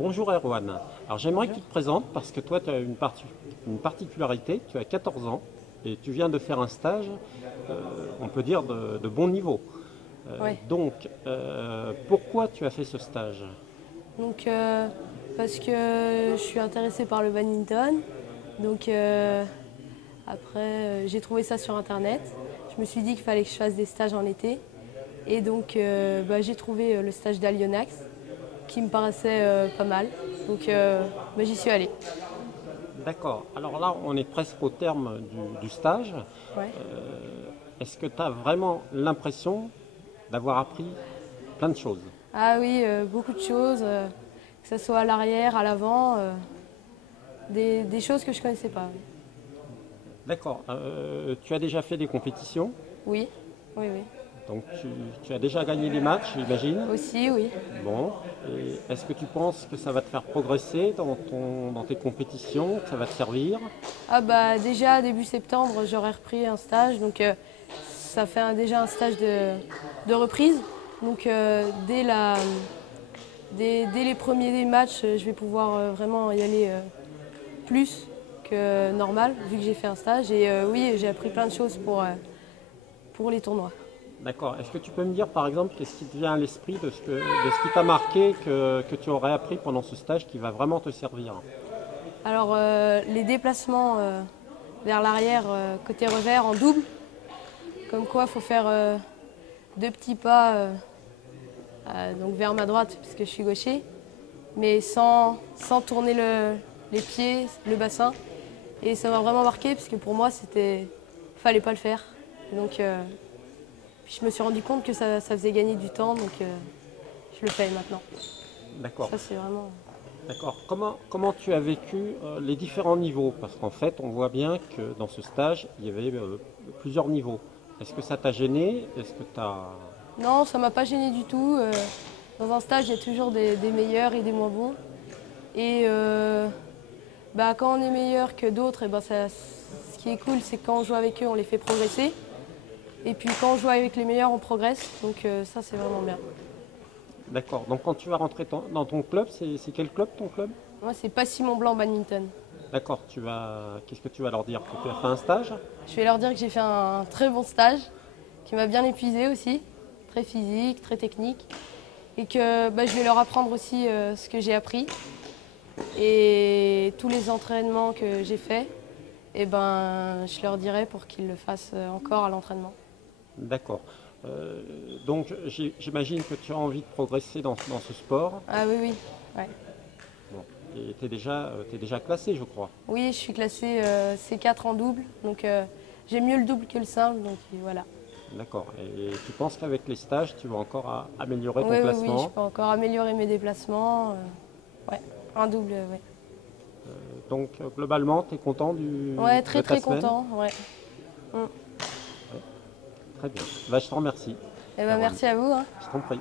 Bonjour Erwan. Alors j'aimerais que tu te présentes parce que toi tu as une particularité, tu as 14 ans et tu viens de faire un stage, on peut dire de bon niveau. Ouais. Pourquoi tu as fait ce stage? Donc, parce que je suis intéressée par le badminton. Donc, après, j'ai trouvé ça sur Internet. Je me suis dit qu'il fallait que je fasse des stages en été. Et donc, j'ai trouvé le stage d'Alionax qui me paraissait pas mal. Donc, j'y suis allée. D'accord. Alors là on est presque au terme du stage. Ouais. Est-ce que tu as vraiment l'impression d'avoir appris plein de choses? Ah oui, beaucoup de choses, que ce soit à l'arrière, à l'avant, des choses que je connaissais pas. D'accord. Tu as déjà fait des compétitions, Oui, oui, oui. donc tu as déjà gagné des matchs, j'imagine. Aussi, oui. Bon, et est-ce que tu penses que ça va te faire progresser dans tes compétitions, que ça va te servir? Ah bah déjà début septembre j'aurais repris un stage donc ça fait déjà un stage de reprise donc dès les premiers matchs je vais pouvoir vraiment y aller plus que normal vu que j'ai fait un stage et oui j'ai appris plein de choses pour les tournois. D'accord. Est-ce que tu peux me dire, par exemple, qu'est-ce qui te vient à l'esprit de ce qui t'a marqué que tu aurais appris pendant ce stage qui va vraiment te servir? Alors les déplacements vers l'arrière côté revers en double comme quoi il faut faire deux petits pas donc vers ma droite puisque je suis gaucher, mais sans tourner les pieds, le bassin. Et ça m'a vraiment marqué parce que pour moi, fallait pas le faire. Et donc, puis je me suis rendu compte que ça faisait gagner du temps, donc je le fais maintenant. D'accord. Ça, c'est vraiment. D'accord. Comment tu as vécu les différents niveaux? Parce qu'en fait, on voit bien que dans ce stage, il y avait plusieurs niveaux. Est-ce que ça t'a gêné? Est-ce que tu as... Non, ça m'a pas gêné du tout. Dans un stage, il y a toujours des meilleurs et des moins bons. Et quand on est meilleur que d'autres, ce qui est cool, c'est que quand on joue avec eux, on les fait progresser. Et puis quand on joue avec les meilleurs, on progresse. Donc ça, c'est vraiment bien. D'accord. Donc quand tu vas rentrer dans ton club, c'est quel club ton club? Moi, c'est pas Simon Blanc badminton. D'accord. Qu'est-ce que tu vas leur dire? Que tu as fait un stage? Je vais leur dire que j'ai fait un très bon stage, qui m'a bien épuisé aussi, très physique, très technique. Et que je vais leur apprendre aussi ce que j'ai appris. Et tous les entraînements que j'ai faits, je leur dirai pour qu'ils le fassent encore à l'entraînement. D'accord. Donc j'imagine que tu as envie de progresser dans ce sport. Ah oui, oui. Ouais. Bon. Et t'es déjà classé, je crois. Oui, je suis classée C4 en double, donc j'aime mieux le double que le simple, donc voilà. D'accord. Et tu penses qu'avec les stages, tu vas encore améliorer ton Oui, oui, oui, je classement? peux encore améliorer mes déplacements. Ouais, un double, oui. Donc globalement, tu es content Ouais, de très ta très semaine? content, ouais. Mm. Très bien. Bah, je te remercie, Eh ben, Erwan. merci à vous, hein. Je t'en prie.